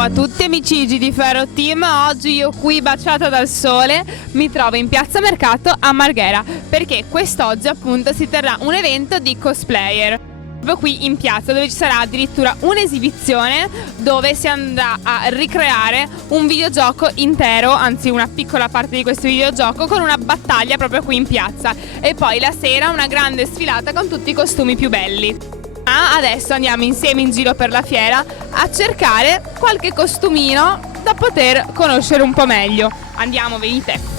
Ciao a tutti amici di GD Ferro Team, oggi io qui baciata dal sole mi trovo in Piazza Mercato a Marghera perché quest'oggi appunto si terrà un evento di cosplayer proprio qui in piazza, dove ci sarà addirittura un'esibizione dove si andrà a ricreare un videogioco intero, anzi una piccola parte di questo videogioco, con una battaglia proprio qui in piazza e poi la sera una grande sfilata con tutti i costumi più belli. Ma adesso andiamo insieme in giro per la fiera a cercare qualche costumino da poter conoscere un po' meglio. Andiamo, venite!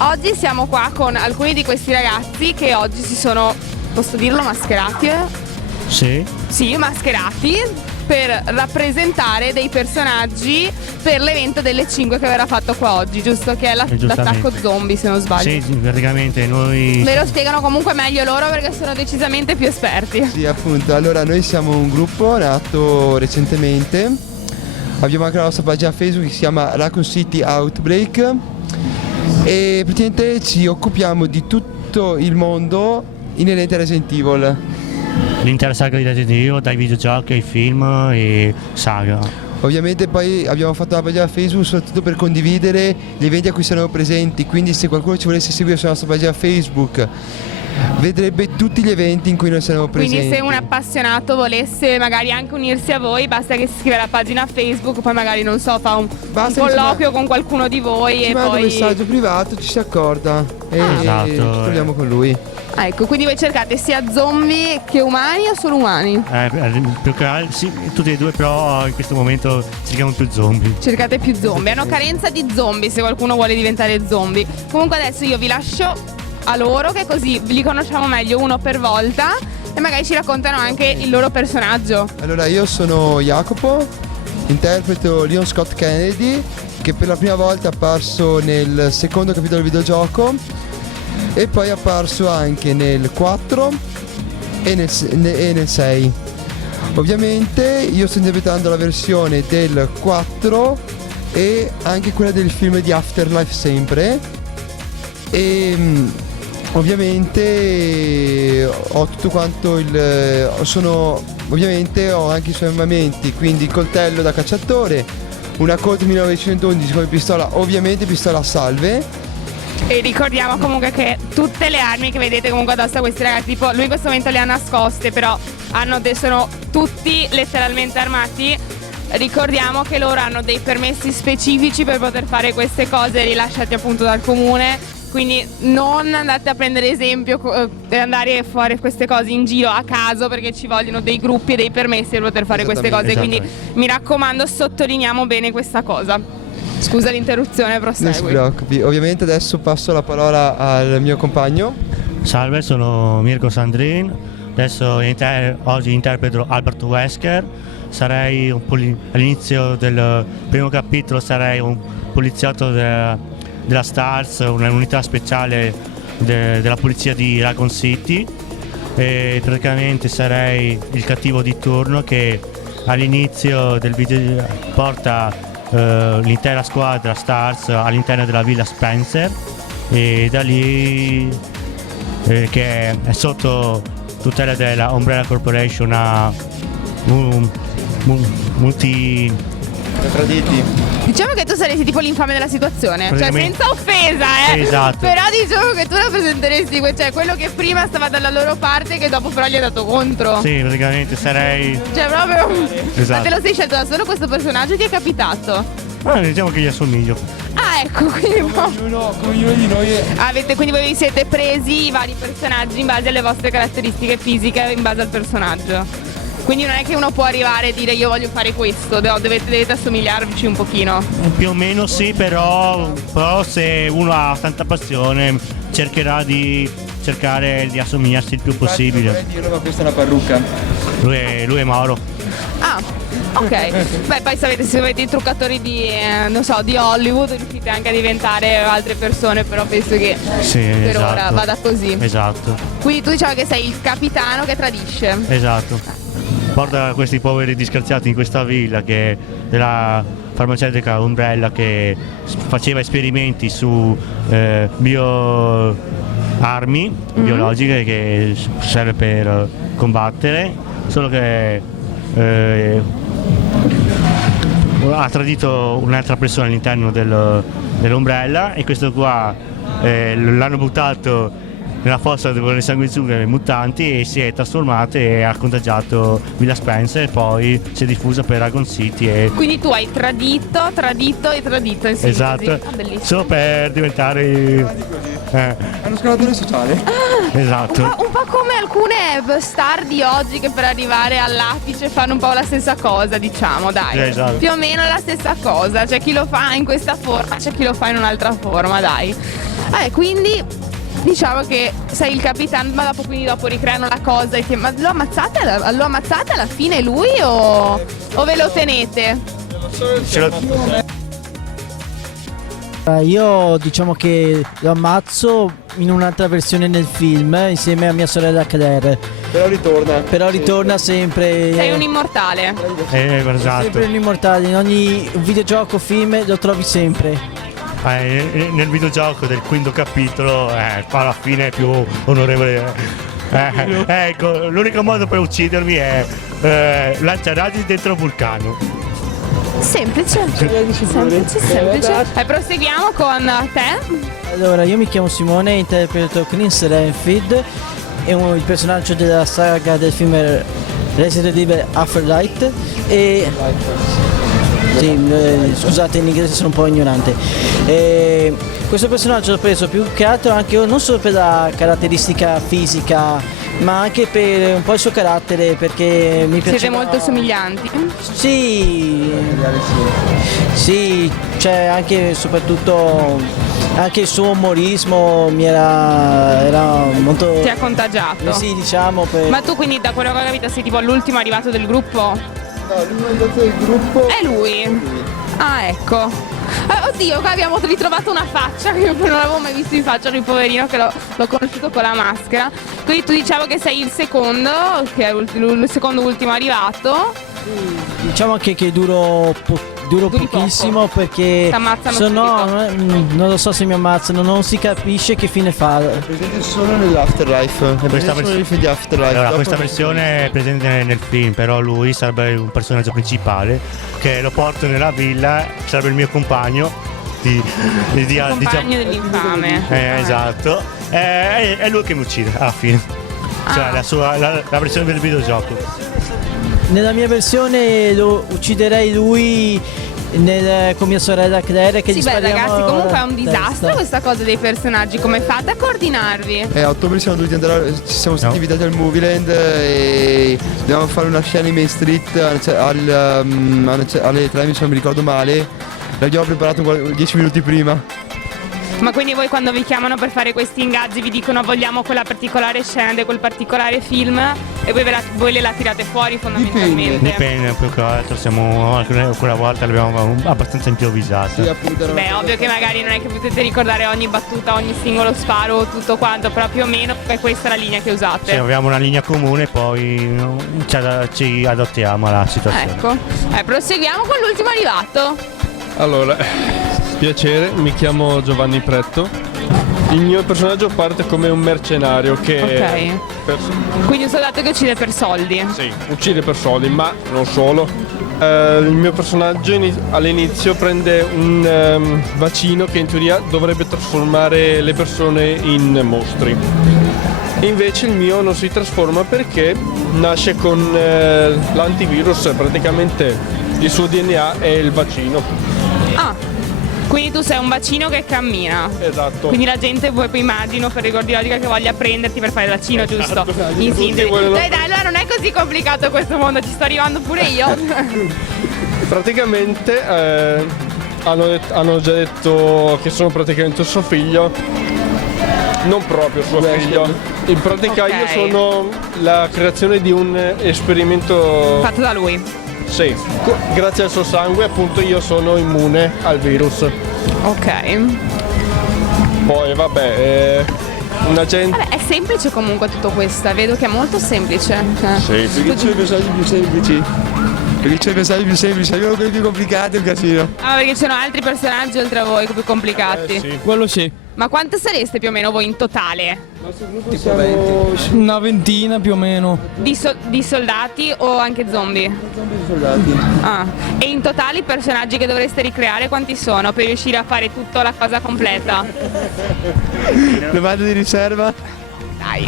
Oggi siamo qua con alcuni di questi ragazzi che oggi si sono, posso dirlo, mascherati? Sì. Sì, mascherati per rappresentare dei personaggi per l'evento delle 5 che verrà fatto qua oggi, giusto? Che è l'attacco zombie, se non sbaglio. Sì, praticamente noi... Ve lo spiegano comunque meglio loro perché sono decisamente più esperti. Sì, appunto, allora noi siamo un gruppo nato recentemente, abbiamo anche la nostra pagina Facebook che si chiama Raccoon City Outbreak e praticamente ci occupiamo di tutto il mondo inerente a Resident Evil. L'intera saga di Resident Evil, dai videogiochi ai film e saga. Ovviamente poi abbiamo fatto la pagina Facebook soprattutto per condividere gli eventi a cui saremo presenti, quindi se qualcuno ci volesse seguire sulla nostra pagina Facebook vedrebbe tutti gli eventi in cui noi saremo presenti. Quindi se un appassionato volesse magari anche unirsi a voi, basta che si scrive alla pagina Facebook, poi magari non so, fa un colloquio con qualcuno di voi e poi... un messaggio privato, ci si accorda e esatto, ci troviamo con lui. Ecco, quindi voi cercate sia zombie che umani o solo umani? Più che altro, sì, tutti e due, però in questo momento cerchiamo più zombie. Cercate più zombie, hanno carenza di zombie se qualcuno vuole diventare zombie. Comunque adesso io vi lascio a loro che così li conosciamo meglio uno per volta e magari ci raccontano anche il loro personaggio. Allora io sono Jacopo, interpreto Leon Scott Kennedy che per la prima volta è apparso nel secondo capitolo del videogioco e poi è apparso anche nel 4 e nel 6. Ovviamente io sto interpretando la versione del 4 e anche quella del film di Afterlife sempre e ovviamente ho tutto quanto ovviamente ho anche i suoi armamenti, quindi il coltello da cacciatore, una Colt 1911 come pistola, ovviamente pistola a salve. E ricordiamo comunque che tutte le armi che vedete comunque addosso a questi ragazzi, tipo lui in questo momento le ha nascoste, però sono tutti letteralmente armati. Ricordiamo che loro hanno dei permessi specifici per poter fare queste cose rilasciati appunto dal comune. Quindi non andate a prendere esempio e andare a fare queste cose in giro a caso perché ci vogliono dei gruppi e dei permessi per poter fare queste cose. Quindi mi raccomando, sottolineiamo bene questa cosa. Scusa l'interruzione, prosegui. Non si preoccupi, ovviamente adesso passo la parola al mio compagno. Salve, sono Mirko Sandrin, adesso oggi interpreto Albert Wesker. Sarei all'inizio del primo capitolo sarei un poliziotto della STARS, un'unità speciale della polizia di Raccoon City e praticamente sarei il cattivo di turno che all'inizio del video porta l'intera squadra STARS all'interno della villa Spencer e da lì che è sotto tutela della Umbrella Corporation a multi... Diciamo che tu saresti tipo l'infame della situazione, cioè senza offesa, esatto. Però diciamo che tu rappresenteresti quello che prima stava dalla loro parte che dopo però gli ha dato contro. Sì, praticamente sarei... Cioè proprio... Esatto. Ma te lo sei scelto da solo questo personaggio, ti è capitato? Diciamo che gli assomiglio. Ah, ecco, quindi Ognuno di noi quindi voi vi siete presi i vari personaggi in base alle vostre caratteristiche fisiche, in base al personaggio. Quindi non è che uno può arrivare e dire io voglio fare questo, no, dovete assomigliarci un pochino. Più o meno sì, però se uno ha tanta passione cercherà di assomigliarsi il più possibile. Non vorrei dirlo, ma questa è una parrucca. Lui è Mauro. Ah, Ok, beh poi se avete i truccatori di, non so, di Hollywood riuscite anche a diventare altre persone, però penso che Sì, per esatto. ora vada così. Esatto, Quindi tu diciamo che sei il capitano che tradisce. esatto. Porta questi poveri disgraziati in questa villa che della farmaceutica Umbrella che faceva esperimenti su bioarmi biologiche che serve per combattere, solo che ha tradito un'altra persona all'interno dell'Umbrella e questo qua l'hanno buttato nella fossa con le sanguisughe mutanti e si è trasformato e ha contagiato Villa Spencer e poi si è diffusa per Argon City e Quindi tu hai tradito in sintesi. esatto, Ah, bellissimo. solo per diventare È uno scalatore sociale. esatto. Un po' come alcune star di oggi che per arrivare all'apice fanno un po' la stessa cosa, diciamo, dai. Esatto. Più o meno la stessa cosa. C'è chi lo fa in questa forma, c'è chi lo fa in un'altra forma, dai. Quindi diciamo che sei il capitano, ma dopo ricreano la cosa e ma lo ammazzate alla fine lui o ve lo tenete? Ce l'ho- Io diciamo che lo ammazzo in un'altra versione nel film insieme a mia sorella Claire. Però Ritorna sempre. Sei un immortale. esatto. Sempre un immortale, in ogni videogioco, film lo trovi sempre. Nel videogioco del quinto capitolo alla fine è più onorevole. Ecco, l'unico modo per uccidermi è lanciarmi dentro un vulcano. Semplice. Proseguiamo con te. Allora, io mi chiamo Simone, interpreto Chris Redfield, è il personaggio della saga del film Resident Evil Afterlife e sì, scusate, in inglese sono un po' ignorante. Questo personaggio l'ho preso più che altro anche non solo per la caratteristica fisica, ma anche per un po' il suo carattere, perché mi piace. Siete molto somiglianti. Sì, cioè anche soprattutto anche il suo umorismo era molto. Ti ha contagiato. Sì, diciamo. Ma tu quindi da quello che ho capito sei tipo l'ultimo arrivato del gruppo? No, l'ultimo del gruppo. È lui. Ah, ecco. Oddio, qua abbiamo ritrovato una faccia che io non l'avevo mai visto in faccia di poverino che l'ho conosciuto con la maschera. Quindi tu diciamo che sei il secondo, che è il secondo ultimo arrivato. Diciamo anche che duro Duri pochissimo poco. perché Ti ammazzano se no subito. non lo so se mi ammazzano, non si capisce che fine fa. È presente solo nell'Afterlife. È presente solo nel film di Afterlife. Allora, Dopo- questa versione è presente nel film, però lui sarebbe un personaggio principale che lo porto nella villa, sarebbe il mio compagno Compagno dell'infame. esatto. È lui che mi uccide alla fine. Cioè la versione del videogioco. Nella mia versione lo ucciderei lui con mia sorella Claire che Sì, gli beh spariamo ragazzi, comunque è un la disastro testa. questa cosa dei personaggi. Come fate a coordinarvi? A ottobre siamo dovuti andare, ci siamo stati invitati al Movieland e dobbiamo fare una scena in Main Street alle 3, se non mi ricordo male. L'abbiamo preparato 10 minuti prima. Ma quindi voi quando vi chiamano per fare questi ingaggi vi dicono vogliamo quella particolare scena di quel particolare film e voi la tirate fuori fondamentalmente? Dipende, più che altro quella volta l'abbiamo abbastanza improvvisato. Sì, appunto, era- Beh, ovvio che magari non è che potete ricordare ogni battuta, ogni singolo sparo, tutto quanto, però più o meno è questa la linea che usate. Sì, abbiamo una linea comune e poi ci adattiamo alla situazione. Ecco, proseguiamo con l'ultimo arrivato. Allora, piacere, mi chiamo Giovanni Pretto. Il mio personaggio parte come un mercenario che Quindi un soldato che uccide per soldi. sì, uccide per soldi, ma non solo. Il mio personaggio all'inizio prende un vaccino che in teoria dovrebbe trasformare le persone in mostri. E invece il mio non si trasforma perché nasce con l'antivirus, praticamente il suo DNA è il vaccino. Ah, quindi tu sei un bacino che cammina. Esatto. Quindi la gente poi immagino per ricordi logica che voglia prenderti per fare il vaccino, giusto? In Tutti sintesi. vogliono- Dai, allora non è così complicato questo mondo, ci sto arrivando pure io. Praticamente hanno già detto che sono praticamente suo figlio. Non proprio suo figlio. In pratica Ok. io sono la creazione di un esperimento Fatto da lui. Sì, grazie al suo sangue appunto io sono immune al virus. Ok. Poi vabbè, un agente... Vabbè, è semplice comunque tutto questo, vedo che è molto semplice. Sì, Perché c'è i personaggi più semplici? Perché c'è i personaggi più semplici, arrivano quelli più complicati, è un casino. Ah, perché ci sono altri personaggi oltre a voi più complicati. sì. Quello sì, Ma quanto sareste più o meno voi in totale? Tipo 20 una ventina più o meno. Di soldati o anche zombie? soldati. Ah. E in totale i personaggi che dovreste ricreare quanti sono per riuscire a fare tutta la cosa completa? Domanda di riserva? Dai.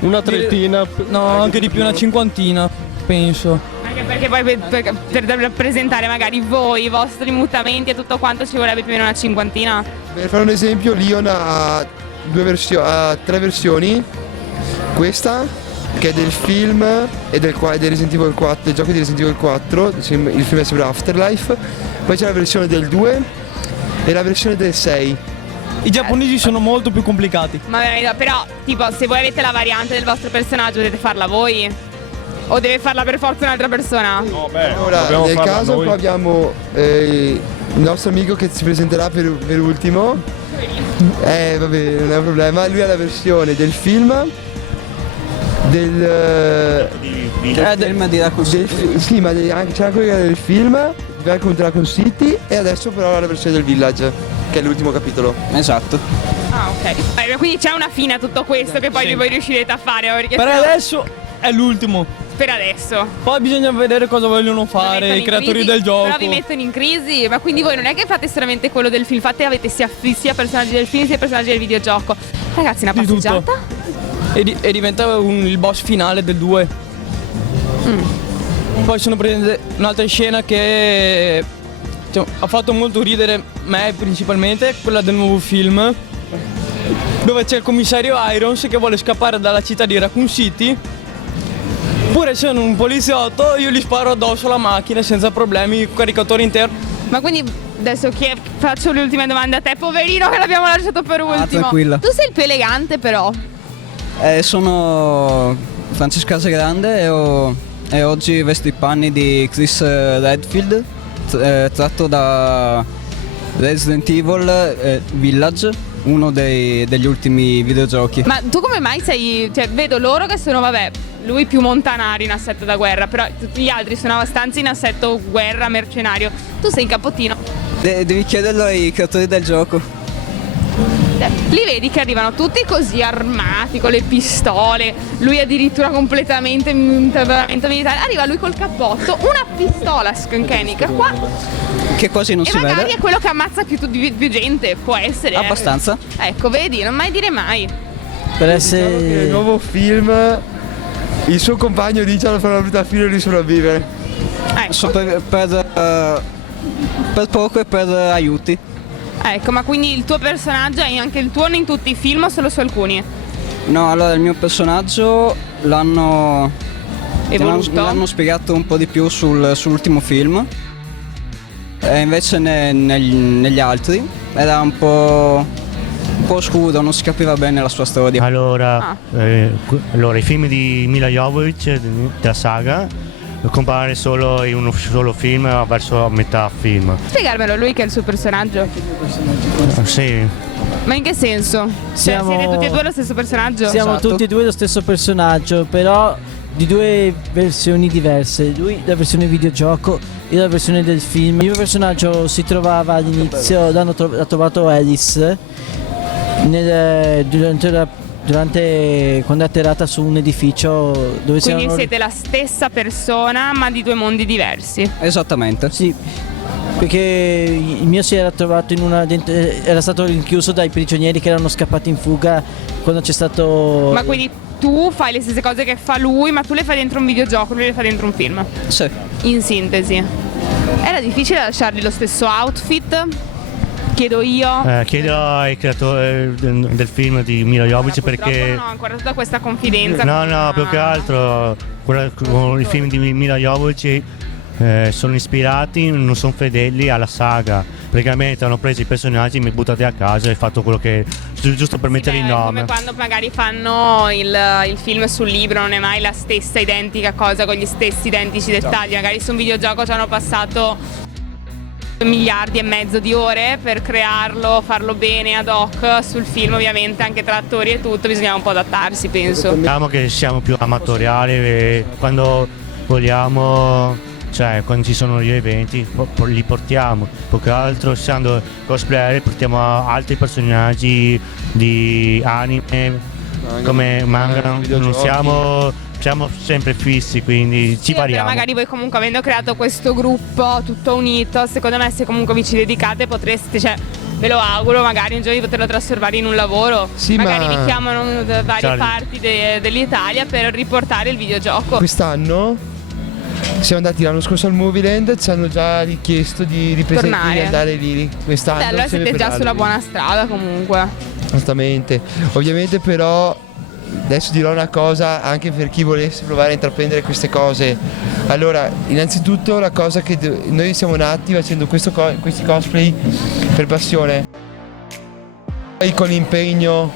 Una trentina. No, anche di più, una cinquantina, penso. Anche perché poi per rappresentare magari voi, i vostri mutamenti e tutto quanto ci vorrebbe più o meno una cinquantina. Per fare un esempio, Leon ha tre versioni. Questa, che è del film e del Resident Evil 4, del gioco di Resident Evil 4, il film è sempre Afterlife. Poi c'è la versione del 2 e la versione del 6. I giapponesi sono molto più complicati. Ma veramente, però, tipo, se voi avete la variante del vostro personaggio, dovete farla voi? O deve farla per forza un'altra persona? No, beh, Ora, dobbiamo nel farla caso noi. qua abbiamo il nostro amico che si presenterà per ultimo. Vabbè, non è un problema. Lui ha la versione del film. Del film di Raccoon City. sì, ma c'è anche quella del film, Welcome to Raccoon City, e adesso però ha la versione del Village, che è l'ultimo capitolo. Esatto. Ah, ok. Quindi c'è una fine a tutto questo che poi voi riuscirete a fare. Perché Per sennò- adesso è l'ultimo. Per adesso. Poi bisogna vedere cosa vogliono Vi fare mettono i in creatori crisi, del gioco. Però vi mettono in crisi. Ma quindi voi non è che fate solamente quello del film, avete sia personaggi del film sia personaggi del videogioco. Ragazzi, una Di tutto. passeggiata? E diventa il boss finale del 2. Poi sono presente un'altra scena che ha fatto molto ridere me principalmente, quella del nuovo film, dove c'è il commissario Irons che vuole scappare dalla città di Raccoon City. Pure sono un poliziotto, io gli sparo addosso alla macchina senza problemi, caricatore interno. Ma quindi adesso faccio le ultime domande a te, poverino, che l'abbiamo lasciato per ultimo. tranquilla. Tu sei il più elegante, però. Sono Francesco Casagrande e oggi vesto i panni di Chris Redfield, tratto da Resident Evil Village, uno degli ultimi videogiochi. Ma tu come mai sei. Cioè, vedo loro che sono, vabbè, lui più montanari in assetto da guerra, però tutti gli altri sono abbastanza in assetto guerra, mercenario. Tu sei in capottino. Devi chiederlo ai creatori del gioco. Li vedi che arrivano tutti così armati, con le pistole, lui addirittura completamente in intervento militare. Arriva lui col cappotto, una pistola scanchenica qua, Che quasi non e si magari vede. è quello che ammazza più gente, può essere. Abbastanza. Ecco, vedi, non mai dire mai. Per Diciamo che nel essere. nuovo film il suo compagno Richard farà una brutta fine di sopravvivere. Ecco, Per poco e per aiuti. ecco, ma quindi il tuo personaggio è anche il tuo in tutti i film o solo su alcuni? No, allora il mio personaggio l'hanno Evoluto? me l'hanno spiegato un po' di più sull'ultimo film. E invece negli altri era un po' oscuro, non si capiva bene la sua storia. Allora, i film di Mila Jovovich della saga compare solo in uno solo film verso metà film. Spiegarmelo, lui che è il suo personaggio. Sì, Ma in che senso? Siamo- Cioè, siete tutti e due lo stesso personaggio? Siamo Siamo tutti e due lo stesso personaggio, però di due versioni diverse. Lui la versione videogioco e la versione del film. Il mio personaggio si trovava all'inizio, l'ha trovato Alice durante quando è atterrata su un edificio dove Quindi c'erano. siete la stessa persona ma di due mondi diversi. Esattamente. Sì, perché il mio si era trovato era stato rinchiuso dai prigionieri che erano scappati in fuga quando c'è stato. Ma quindi tu fai le stesse cose che fa lui, ma tu le fai dentro un videogioco, lui le fa dentro un film. Sì. In sintesi. Era difficile lasciargli lo stesso outfit? Chiedo io. chiedo ai creatori del film di Mila Jovovich Purtroppo perché... non ho ancora tutta questa confidenza. No, più che altro con i film di Mila Jovovich sono ispirati, non sono fedeli alla saga. Praticamente hanno preso i personaggi, mi buttati a casa e fatto quello che giusto per mettere il È nome. come quando magari fanno il film sul libro, non è mai la stessa identica cosa con gli stessi identici dettagli. Magari su un videogioco ci hanno passato miliardi e mezzo di ore per crearlo, farlo bene ad hoc. Sul film ovviamente anche tra attori e tutto bisognava un po' adattarsi, penso. Diciamo che siamo più amatoriali e quando vogliamo, cioè quando ci sono gli eventi li portiamo, più che altro essendo cosplayer portiamo altri personaggi di anime come manga, non siamo sempre fissi, quindi ci Sì, però variamo. magari voi comunque avendo creato questo gruppo tutto unito, secondo me se comunque vi ci dedicate potreste, cioè ve lo auguro magari un giorno di poterlo trasformare in un lavoro. Sì, magari ma- vi chiamano da varie Ciao. parti dell'Italia per riportare il videogioco. Quest'anno siamo andati l'anno scorso al Movieland, ci hanno già richiesto di riprendere, Tornare. di andare lì. Quest'anno Beh, allora siamo siete per già sulla Halloween. buona strada comunque. Esattamente. Ovviamente però adesso dirò una cosa anche per chi volesse provare a intraprendere queste cose. Allora, innanzitutto la cosa che noi siamo nati facendo questi cosplay per passione. Poi con l'impegno,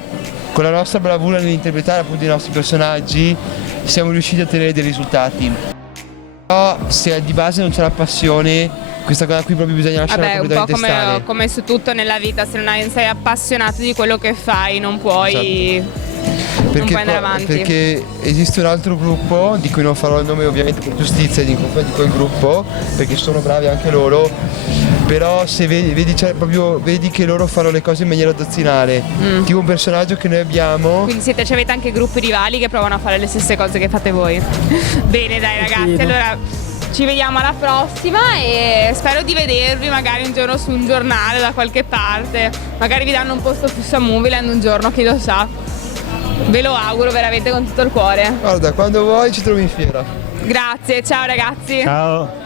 con la nostra bravura nell'interpretare appunto i nostri personaggi, siamo riusciti a ottenere dei risultati. Però se di base non c'è la passione, questa cosa qui proprio bisogna lasciarla Vabbè, un po' completamente stare. come su tutto nella vita, se non sei appassionato di quello che fai non puoi, non puoi andare avanti. Perché esiste un altro gruppo di cui non farò il nome ovviamente per giustizia di quel gruppo, perché sono bravi anche loro, però se vedi, cioè, proprio vedi che loro fanno le cose in maniera dozzinale, tipo un personaggio che noi abbiamo. Quindi avete anche gruppi rivali che provano a fare le stesse cose che fate voi. Bene dai ragazzi, allora ci vediamo alla prossima e spero di vedervi magari un giorno su un giornale da qualche parte. Magari vi danno un posto fisso a Movieland un giorno, chi lo sa. Ve lo auguro veramente con tutto il cuore. Guarda, quando vuoi ci trovi in fiera. Grazie, ciao ragazzi. Ciao.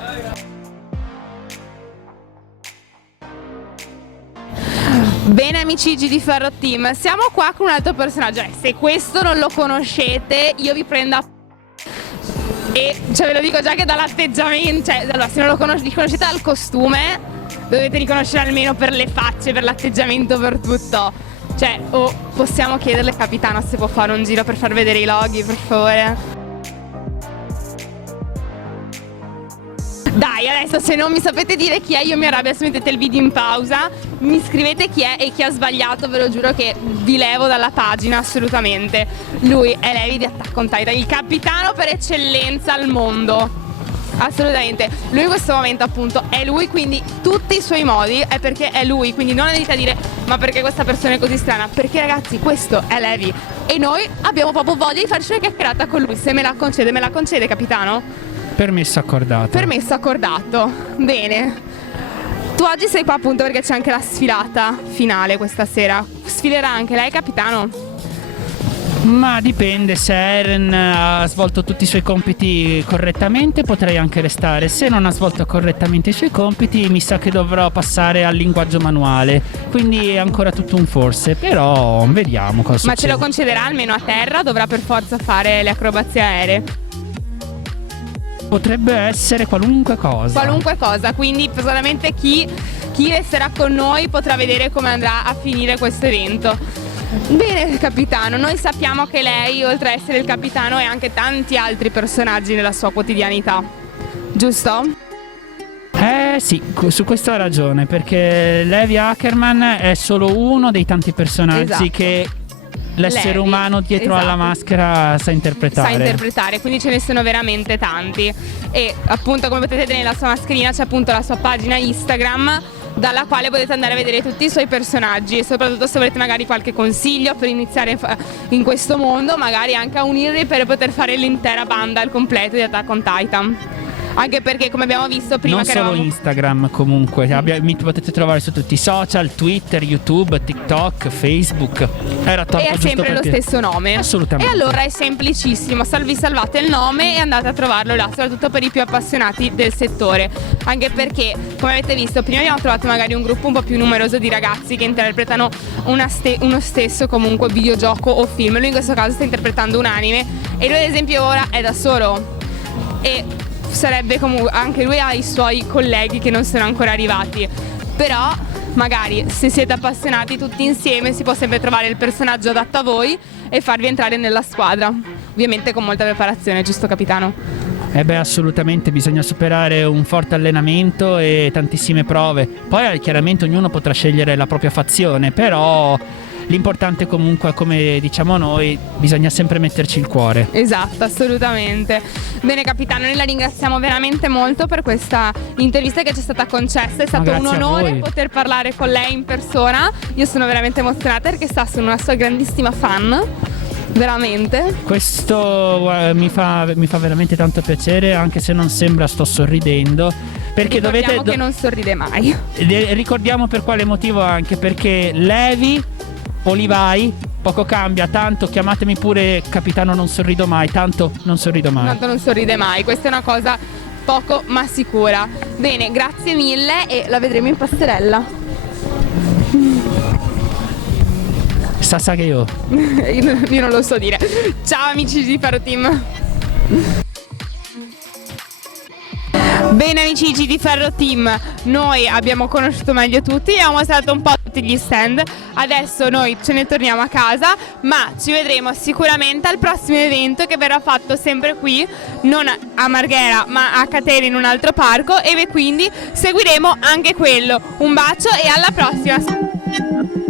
Bene amici di Ferro Team, siamo qua con un altro personaggio. Se questo non lo conoscete, io vi prendo a... E cioè ve lo dico già che dall'atteggiamento, cioè allora, se non lo riconoscete dal costume, dovete riconoscere almeno per le facce, per l'atteggiamento, per tutto. Cioè, possiamo chiederle capitano se può fare un giro per far vedere i loghi, per favore? Dai, adesso se non mi sapete dire chi è, io mi arrabbio, se mettete il video in pausa, mi scrivete chi è e chi ha sbagliato, ve lo giuro che vi levo dalla pagina assolutamente. Lui è Levi di Attack on Titan, il capitano per eccellenza al mondo. Assolutamente, lui in questo momento appunto è lui, quindi tutti i suoi modi è perché è lui, quindi non andate a dire ma perché questa persona è così strana, perché ragazzi questo è Levi e noi abbiamo proprio voglia di farci una chiacchierata con lui. Se me la concede capitano? Permesso accordato. Permesso accordato. Bene. Tu oggi sei qua appunto perché c'è anche la sfilata finale questa sera. Sfilerà anche lei, capitano? Ma dipende, se Eren ha svolto tutti i suoi compiti correttamente potrei anche restare. Se non ha svolto correttamente i suoi compiti mi sa che dovrò passare al linguaggio manuale. Quindi è ancora tutto un forse, però vediamo cosa succede. Ma ce lo concederà almeno a terra? Dovrà per forza fare le acrobazie aeree? Potrebbe essere qualunque cosa. Qualunque cosa, quindi solamente chi resterà con noi potrà vedere come andrà a finire questo evento. Bene capitano, noi sappiamo che lei oltre a essere il capitano è anche tanti altri personaggi nella sua quotidianità, giusto? Sì, su questo ha ragione, perché Levi Ackerman è solo uno dei tanti personaggi Esatto. che l'essere Levi, umano dietro alla esatto. maschera sa interpretare. Sa interpretare, quindi ce ne sono veramente tanti. E appunto come potete vedere nella sua mascherina c'è appunto la sua pagina Instagram dalla quale potete andare a vedere tutti i suoi personaggi e soprattutto se volete magari qualche consiglio per iniziare in questo mondo, magari anche a unirli per poter fare l'intera banda al completo di Attack on Titan. Anche perché come abbiamo visto prima non che solo eravamo... Instagram comunque, mi potete trovare su tutti i social, Twitter, YouTube, TikTok, Facebook. Era E tanto ha giusto sempre lo perché- stesso nome. Assolutamente. E allora è semplicissimo, salvate il nome e andate a trovarlo là, soprattutto per i più appassionati del settore. Anche perché, come avete visto, prima abbiamo trovato magari un gruppo un po' più numeroso di ragazzi che interpretano uno stesso comunque videogioco o film. Lui in questo caso sta interpretando un anime e lui ad esempio ora è da solo. E sarebbe comunque, anche lui ha i suoi colleghi che non sono ancora arrivati, però magari se siete appassionati tutti insieme si può sempre trovare il personaggio adatto a voi e farvi entrare nella squadra, ovviamente con molta preparazione, giusto capitano? Assolutamente, bisogna superare un forte allenamento e tantissime prove. Poi chiaramente ognuno potrà scegliere la propria fazione, però l'importante comunque, come diciamo noi, bisogna sempre metterci il cuore. Esatto, assolutamente. Bene capitano, noi la ringraziamo veramente molto per questa intervista che ci è stata concessa, è stato un grazie a onore voi. poter parlare con lei in persona, io sono veramente emozionata perché sono una sua grandissima fan, veramente. Questo mi fa veramente tanto piacere, anche se non sembra sto sorridendo, perché Ricordiamo che non sorride mai. ricordiamo per quale motivo, anche perché Levi Olivai poco cambia, tanto chiamatemi pure capitano non sorrido mai, tanto non sorrido mai. Tanto non sorride mai, questa è una cosa poco ma sicura. Bene, grazie mille e la vedremo in passerella. Sa che io. Io non lo so dire. Ciao amici di Faro Team. Bene amici di Ferro Team, noi abbiamo conosciuto meglio tutti, abbiamo mostrato un po' tutti gli stand, adesso noi ce ne torniamo a casa, ma ci vedremo sicuramente al prossimo evento che verrà fatto sempre qui, non a Marghera ma a Catene in un altro parco, e quindi seguiremo anche quello. Un bacio e alla prossima!